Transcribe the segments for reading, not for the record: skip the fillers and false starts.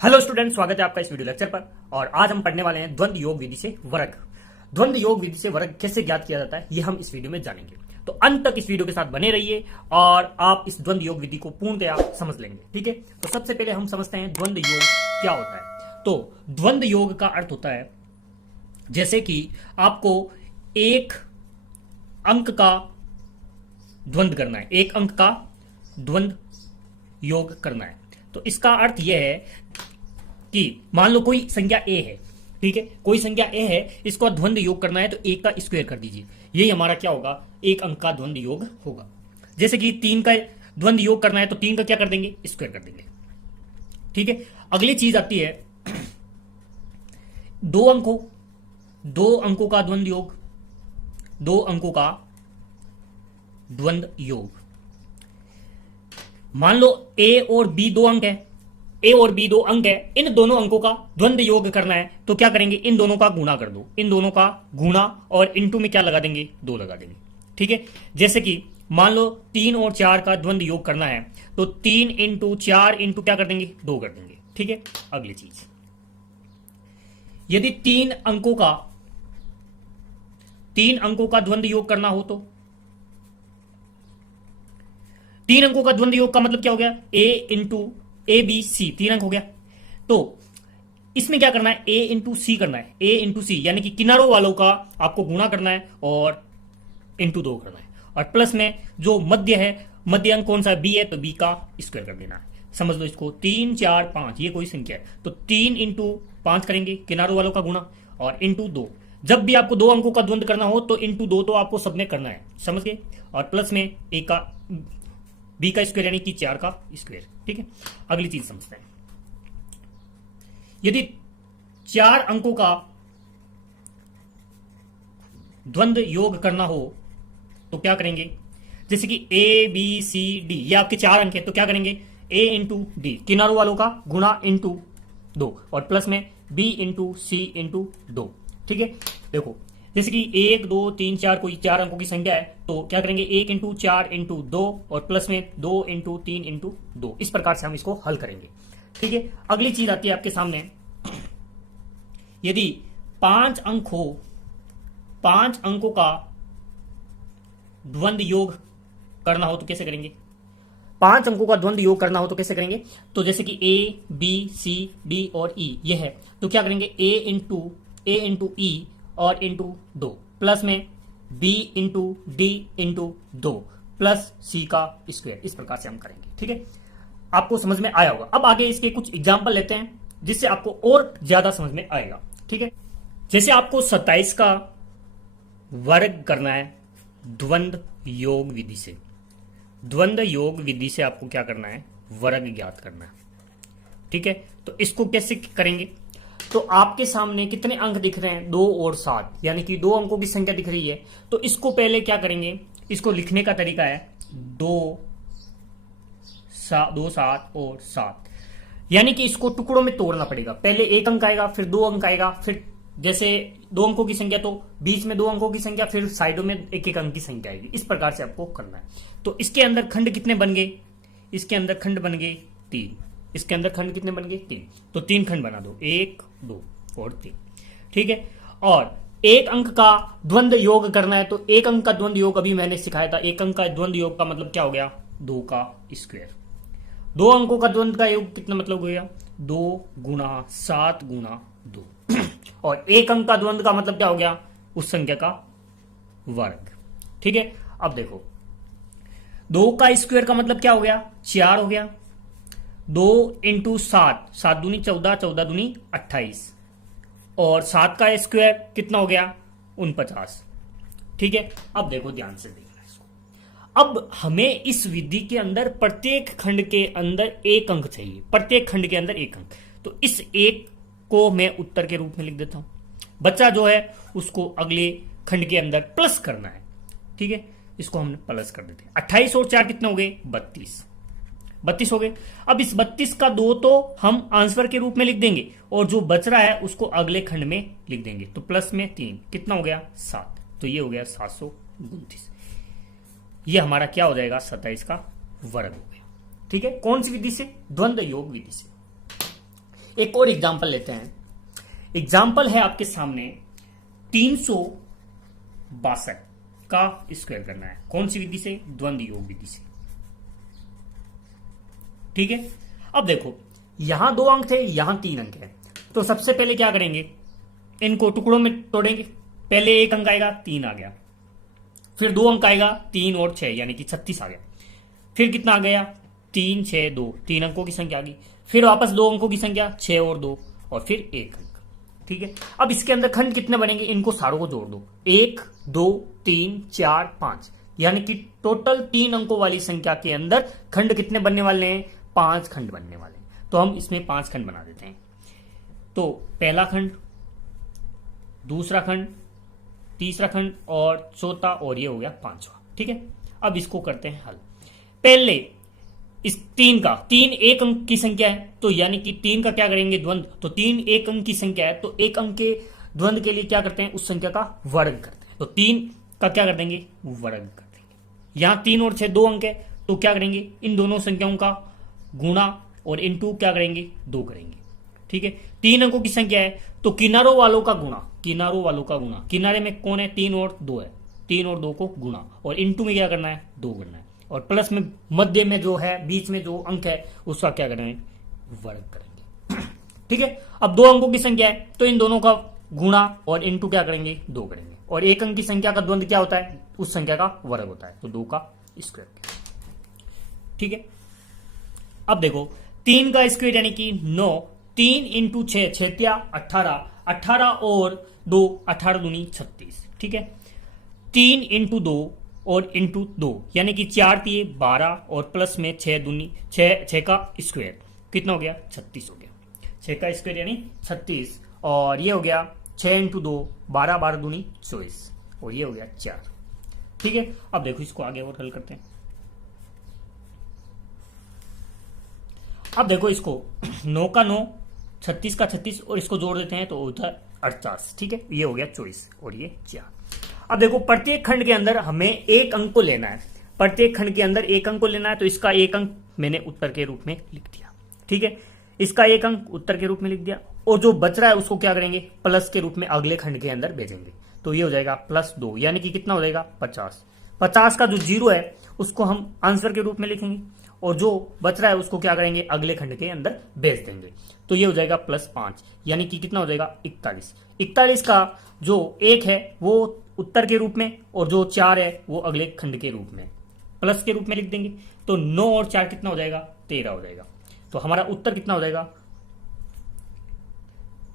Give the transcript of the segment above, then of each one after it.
Hello student, स्वागत है आपका इस वीडियो लेक्चर पर। और आज हम पढ़ने वाले हैं द्वंद्व योग विधि से वर्ग। द्वंद्व योग विधि से वर्ग कैसे ज्ञात किया जाता है ये हम इस वीडियो में जानेंगे। तो अंत तक इस वीडियो के साथ बने रहिए और आप इस द्वंद्व योग विधि को पूर्णतया समझ लेंगे। ठीक है, तो सबसे पहले हम समझते हैं द्वंद्व योग क्या होता है। तो द्वंद्व योग का अर्थ होता है जैसे कि आपको एक अंक का द्वंद्व करना है, एक अंक का द्वंद्व योग करना है। तो इसका अर्थ यह है कि मान लो कोई संख्या ए है, ठीक है, कोई संख्या ए है, इसको द्वंद्व योग करना है तो एक का स्क्वायर कर दीजिए। यही हमारा क्या होगा, एक अंक का द्वंद्व योग होगा। जैसे कि 3 का द्वंद्व योग करना है तो 3 का क्या कर देंगे, स्क्वायर कर देंगे। ठीक है, अगली चीज आती है दो अंकों का द्वंद्व योग। दो अंकों का द्वंद्व योग, मान लो ए और बी दो अंक है, ए और बी दो अंक है, इन दोनों अंकों का द्वंद्व योग करना है तो क्या करेंगे, इन दोनों का गुणा कर दो, इन दोनों का गुणा और इनटू में क्या लगा देंगे, 2 लगा देंगे। ठीक है, जैसे कि मान लो 3 और 4 का द्वंद्व योग करना है तो 3 इंटू 4 इंटू क्या कर देंगे, 2 कर देंगे। ठीक है, अगली चीज, यदि 3 अंकों का द्वंद्व योग करना हो तो 3 अंकों का द्वंद्व योग का मतलब क्या हो गया, ए इंटू ए बी सी, 3 अंक हो गया। तो इसमें क्या करना है, ए इंटू सी करना है, ए इंटू सी यानी कि किनारों वालों का आपको गुणा करना है और इंटू 2 करना है। और प्लस में जो मध्य है, मध्य अंक कौन सा है, बी है, तो बी का स्क्वायर कर देना है। समझ लो इसको, 3 4 5 ये कोई संख्या है तो 3 इंटू 5 करेंगे, किनारों वालों का गुणा और इंटू 2। जब भी आपको 2 अंकों का द्वंद्व करना हो तो इंटू 2 तो आपको सबने करना है, समझ गए। और प्लस में ए का बी का स्क्वायर यानी कि 4 का स्क्वायर। ठीक है, अगली चीज समझते हैं, यदि 4 अंकों का द्वंद्व योग करना हो तो क्या करेंगे, जैसे कि ए बी सी डी ये आपके 4 अंक है तो क्या करेंगे, ए इंटू डी किनारों वालों का गुणा इंटू 2 और प्लस में बी इंटू सी इंटू 2। ठीक है, देखो जैसे कि 1 2 3 4 कोई 4 अंकों की संख्या है तो क्या करेंगे, 1 इंटू 4 इंटू 2 और प्लस में 2 इंटू 3 इंटू 2। इस प्रकार से हम इसको हल करेंगे। ठीक है, अगली चीज आती है आपके सामने, यदि 5 अंक हो, 5 अंकों का द्वंद्व योग करना हो तो कैसे करेंगे, 5 अंकों का द्वंद्व योग करना हो तो कैसे करेंगे, तो जैसे कि ए बी सी डी और ई ये है तो क्या करेंगे, ए इंटू ई और इंटू 2 प्लस में B into D into 2 plus C का स्क्वायर। इस प्रकार से हम करेंगे। ठीक है, आपको समझ में आया होगा। अब आगे इसके कुछ एग्जाम्पल लेते हैं जिससे आपको और ज्यादा समझ में आएगा। ठीक है, जैसे आपको 27 का वर्ग करना है द्वंद्व योग विधि से। द्वंद्व योग विधि से आपको क्या करना है, वर्ग ज्ञात करना है। ठीक है, तो इसको कैसे करेंगे, तो आपके सामने कितने अंक दिख रहे हैं, 2 और 7 यानी कि 2 अंकों की संख्या दिख रही है। तो इसको पहले क्या करेंगे, इसको लिखने का तरीका है 2 7 और 7 यानी कि इसको टुकड़ों में तोड़ना पड़ेगा। पहले 1 अंक आएगा, फिर 2 अंक आएगा, फिर जैसे 2 अंकों की संख्या तो बीच में 2 अंकों की संख्या, फिर साइडों में 1 अंक की संख्या आएगी। इस प्रकार से आपको करना है। तो इसके अंदर खंड कितने बन गए, इसके अंदर खंड बन गए 3, इसके अंदर खंड कितने बन गए 3, तो 3 खंड बना दो, 1 2 और 3। ठीक है, और 1 अंक का द्वंद्व योग करना है तो 1 अंक का द्वंद्व योग अभी मैंने सिखाया था। 1 अंक का द्वंद्व योग का मतलब क्या हो गया, 2 का स्क्वायर। 2 अंकों का द्वंद्व का योग कितना मतलब हो गया, 2 गुणा 7 गुणा 2 और 1 अंक का द्वंद्व का मतलब क्या हो गया, उस संख्या का वर्ग। ठीक है, अब देखो 2 का स्क्वायर का मतलब क्या हो गया, 4 हो गया। 2 इंटू 7, 7 दूनी 14, 14 दूनी 28 और 7 का स्क्वायर कितना हो गया, 49। ठीक है, अब देखो ध्यान से देखना इसको। अब हमें इस विधि के अंदर प्रत्येक खंड के अंदर 1 अंक चाहिए, प्रत्येक खंड के अंदर 1 अंक। तो इस 1 को मैं उत्तर के रूप में लिख देता हूं, बच्चा जो है उसको अगले खंड के अंदर प्लस करना है। ठीक है, इसको हमने प्लस कर देते हैं। 28 और 4 कितने हो गए, 32 हो गए। अब इस 32 का 2 तो हम आंसर के रूप में लिख देंगे और जो बच रहा है उसको अगले खंड में लिख देंगे। तो प्लस में 3 कितना हो गया, 7, तो ये हो गया 729। ये हमारा क्या हो जाएगा, 27 का वर्ग हो गया। ठीक है, कौन सी विधि से, द्वंद्व योग विधि से। एक और एग्जाम्पल लेते हैं। एग्जाम्पल है आपके सामने 362 का स्क्वायर करना है। कौन सी विधि से? द्वंद्व योग विधि से। ठीक है, अब देखो यहां 2 अंक थे, यहां 3 अंक है, तो सबसे पहले क्या करेंगे, इनको टुकड़ों में तोड़ेंगे। पहले 1 अंक आएगा, 3 आ गया, फिर 2 अंक आएगा, 3 और 6 यानी कि 36 आ गया, फिर कितना आ गया, 3 6 2, 3 अंकों की संख्या आ गई, फिर वापस 2 अंकों की संख्या 6 और 2, और फिर 1 अंक। ठीक है, अब इसके अंदर खंड कितने बनेंगे, इनको सारों को जोड़ दो, 1 2 3 4 5, यानी कि टोटल 3 अंकों वाली संख्या के अंदर खंड कितने बनने वाले हैं, 5 खंड बनने वाले हैं। तो हम इसमें 5 खंड बना देते हैं। तो पहला खंड, दूसरा खंड, तीसरा खंड और चौथा, और ये हो गया 5वां। ठीक है, अब इसको करते हैं हल। पहले इस 3 एक अंक की संख्या है, तो यानी कि 3 का क्या करेंगे, द्वंद्व। तो 3 एक अंक की संख्या है, तो एक अंक के द्वंद्व के लिए क्या करते हैं, उस संख्या का वर्ग करते हैं। तो 3 का क्या कर देंगे, वर्ग कर देंगे। यहां 3 और 6 2 अंक है, तो क्या करेंगे, इन दोनों संख्याओं का गुणा और इनटू क्या करेंगे, 2 करेंगे। ठीक है, 3 अंकों की संख्या है, तो किनारों वालों का गुणा, किनारों वालों का गुणा, किनारे में कौन है, 3 और 2 है, 3 और 2 को गुणा, और इनटू में क्या करना है, 2 करना है, और प्लस में मध्य में जो है, बीच में जो अंक है उसका क्या करना है, वर्ग करेंगे। ठीक है, अब 2 अंकों की संख्या है, तो इन दोनों का गुणा और इनटू क्या करेंगे, 2 करेंगे, और एक अंक की संख्या का द्वंद्व क्या होता है, उस संख्या का वर्ग होता है, तो 2 का स्क्वायर। ठीक है, अब देखो 3 का स्क्वायर यानी कि 9, 3 इंटू 6 6 18, 18 और 2 18 दूनी 36। ठीक है, 3 इंटू 2 और इंटू 2 यानी कि 4 3 12, और प्लस में 6 दूनी 6 का स्क्वायर कितना हो गया, 36 हो गया। 6 का स्क्वायर यानी 36, और ये हो गया 6 इंटू 2 12 12 दूनी 24, और ये हो गया 4। ठीक है, अब देखो इसको आगे और हल करते हैं। अब देखो इसको 9 का 9, 36 का 36, और इसको जोड़ देते हैं तो होता है 48। ठीक है, ये हो गया 24, और ये 4। अब देखो प्रत्येक खंड के अंदर हमें एक अंक को लेना है, प्रत्येक खंड के अंदर एक अंक को लेना है, तो इसका एक अंक मैंने उत्तर के रूप में लिख दिया। ठीक है, इसका एक अंक उत्तर के रूप में लिख दिया, और जो बच रहा है उसको क्या करेंगे, प्लस के रूप में अगले खंड के अंदर भेजेंगे, तो ये हो जाएगा +2, यानी कि कितना हो जाएगा, 50। 50 का जो 0 है उसको हम आंसर के रूप में लिखेंगे, और जो बच रहा है उसको क्या करेंगे, अगले खंड के अंदर भेज देंगे, तो ये हो जाएगा +5, यानी कि कितना हो जाएगा, 41। 41 का जो 1 है वो उत्तर के रूप में, और जो 4 है वो अगले खंड के रूप में, प्लस के रूप में लिख देंगे, तो 9 और 4 कितना हो जाएगा, 13 हो जाएगा। तो हमारा उत्तर कितना हो जाएगा,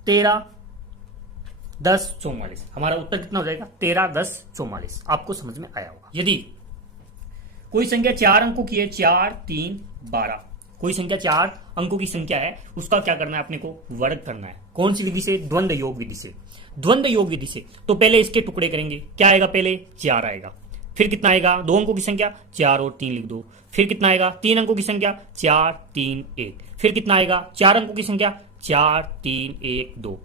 13 10 44। हमारा उत्तर कितना हो जाएगा, 13 10 44। आपको समझ में आया होगा। यदि कोई संख्या 4 अंकों की है, 4 3 12, कोई संख्या 4 अंकों की संख्या है, उसका क्या करना है, अपने को वर्ग करना है। कौन सी विधि से, द्वंद्व योग विधि से। द्वंद्व योग विधि से तो पहले इसके टुकड़े करेंगे, क्या आएगा, पहले 4 आएगा, फिर कितना आएगा, 2 अंकों की संख्या 4 और 3 लिख दो, फिर कितना आएगा, 3 अंकों की संख्या 4 3 1, फिर कितना आएगा, 4 अंकों की संख्या 4 3 1 2।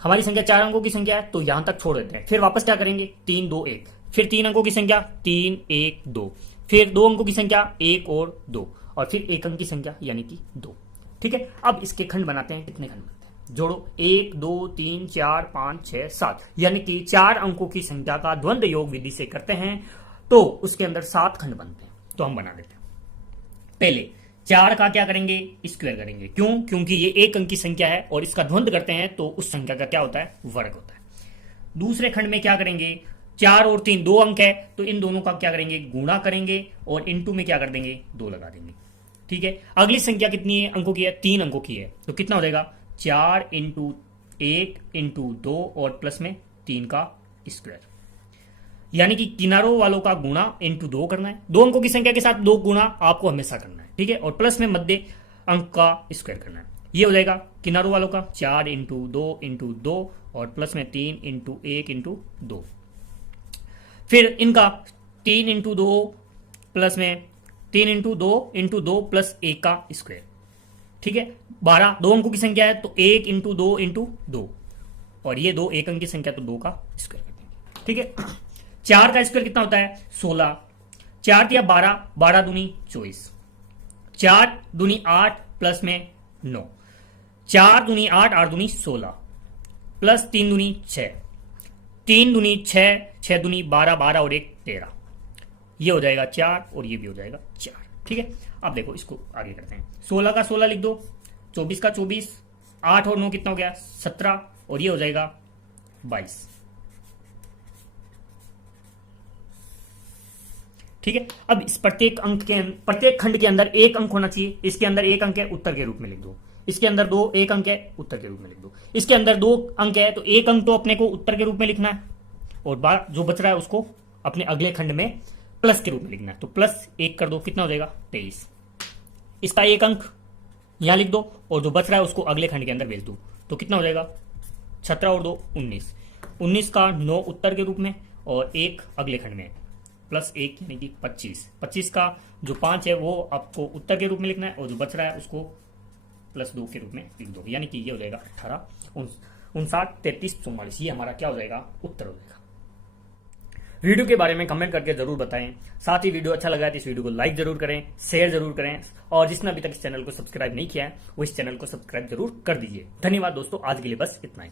हमारी संख्या 4 अंकों की संख्या है, तो यहां तक छोड़ देते हैं, फिर वापस क्या करेंगे, 3 2 1, फिर 3 अंकों की संख्या 3 1 2, फिर 2 अंकों की संख्या 1 और 2, और फिर 1 अंक की संख्या यानी कि 2। ठीक है, अब इसके खंड बनाते हैं। कितने खंड बनते हैं, जोड़ो, 1 2 3 4 5 6 7, यानी कि 4 अंकों की संख्या का द्वंद्व योग विधि से करते हैं, तो उसके अंदर 7 खंड बनते हैं। तो हम बना देते हैं। पहले 4 का क्या करेंगे, स्क्वायर करेंगे। क्यों, क्योंकि ये 1 अंक की संख्या है, और इसका द्वंद्व करते हैं तो उस संख्या का क्या होता है, वर्ग होता है। दूसरे खंड में क्या करेंगे, 4 और 3 2 अंक है, तो इन दोनों का क्या करेंगे, गुणा करेंगे, और इनटू में क्या कर देंगे, 2 लगा देंगे। ठीक है, अगली संख्या कितनी है, अंकों की है, 3 अंकों की है, तो कितना हो जाएगा, 4 इंटू 1 इंटू 2 और प्लस में 3 का स्क्वायर, यानी कि किनारों वालों का गुणा इंटू 2 करना है। 2 अंकों की संख्या के साथ 2 गुणा आपको हमेशा करना है। ठीक है, और प्लस में मध्य अंक का स्क्वायर करना है। ये हो जाएगा किनारों वालों का 4 इंटू 2 इंटू 2, और प्लस में 3 इंटू 1 इंटू 2, फिर इनका 3 इंटू 2 प्लस में 3 इंटू 2 प्लस 1 का स्क्वायर। ठीक है, 12 2 अंकों की संख्या है, तो 1 इंटू 2 इंटू 2, और ये 2 1 अंक की संख्या, तो 2 का स्क्वायर कर देंगे। ठीक है, 4 का स्क्वायर कितना होता है, 16, 4 या 12, 12 दूनी 24, 4 दूनी 8 प्लस में 9, 4 दूनी 8, 8 दूनी 16, प्लस 3 दूनी 6, 3 दूनी 6, 6 दूनी 12, 12 और 1 13, ये हो जाएगा 4 और ये भी हो जाएगा 4। ठीक है, अब देखो इसको आगे करते हैं। 16 का 16 लिख दो, 24 का 24, 8 और 9 कितना हो गया 17 और ये हो जाएगा 22। ठीक है, अब इस प्रत्येक खंड के अंदर एक अंक होना चाहिए। इसके अंदर एक अंक है, उत्तर के रूप में लिख दो। इसके अंदर दो एक अंक है, उत्तर के रूप में लिख दो। इसके अंदर 2 अंक है तो एक अंक तो अपने को उत्तर के रूप में लिखना है और जो बच रहा है उसको अपने अगले खंड में प्लस के रूप में लिखना है। तो प्लस 1 कर दो, कितना हो जाएगा 23। इसका एक अंक यहां लिख दो और जो बच रहा है उसको अगले खंड के अंदर भेज दो। तो कितना हो जाएगा 17 और 2 19, 19 का 9 उत्तर के रूप में और 1 अगले खंड में, प्लस 1 यानी कि 25। 25 का जो 5 है वो आपको उत्तर के रूप में लिखना है और जो बच रहा है उसको प्लस 2 के रूप में लिख दो, यानी कि ये हो जाएगा 18, 59, 33, 44। ये हमारा क्या हो जाएगा उत्तर हो जाएगा। वीडियो के बारे में कमेंट करके जरूर बताएं। साथ ही वीडियो अच्छा लगा है तो इस वीडियो को लाइक जरूर करें, शेयर जरूर करें और जिसने अभी तक इस चैनल को सब्सक्राइब नहीं किया है वो इस चैनल को सब्सक्राइब जरूर कर दीजिए। धन्यवाद दोस्तों, आज के लिए बस इतना ही।